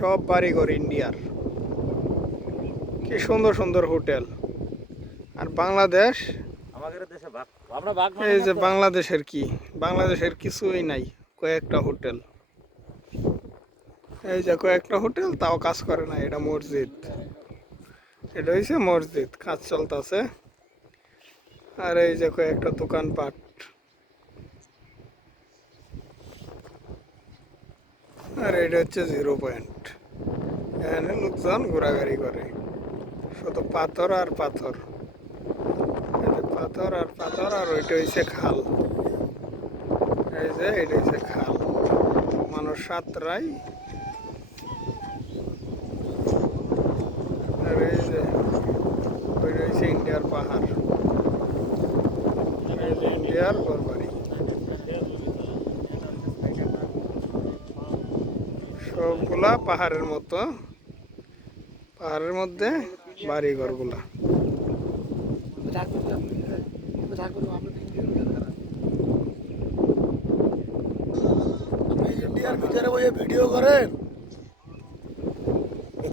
সব বাড়িঘর ইন্ডিয়ার। কি সুন্দর সুন্দর হোটেল। আর বাংলাদেশ, আমাদের দেশে ভাগ আমরা ভাগ এই যে বাংলাদেশের কি, বাংলাদেশের কিছুই নাই। কয়েকটা হোটেল, এই যে কয়েকটা হোটেল, তাও কাজ করে না। এটা মসজিদ, এটা হয়েছে মসজিদ, কাজ চলতেছে। আর এই যে কয়েকটা দোকানপাট। আর এটা হচ্ছে 0 পয়েন্ট। এখানে লোকজন ঘোরাঘুরি করে, শুধু পাথর আর পাথর। এই যে পাথর আর পাথর। আর ওইটা হয়েছে খাল। এই যে এটা হচ্ছে খাল, মানুষ সাঁতরায়। আর এই যে ওইটা হচ্ছে ইন্ডিয়ার পাহাড়। এই যে ইন্ডিয়ার ঘরবাড়ি, সবগুলা পাহাড়ের মতো, পাহাড়ের মধ্যে বাড়ি ঘরগুলা। ইন্ডিয়ার ভিতরে বসে ভিডিও করেন।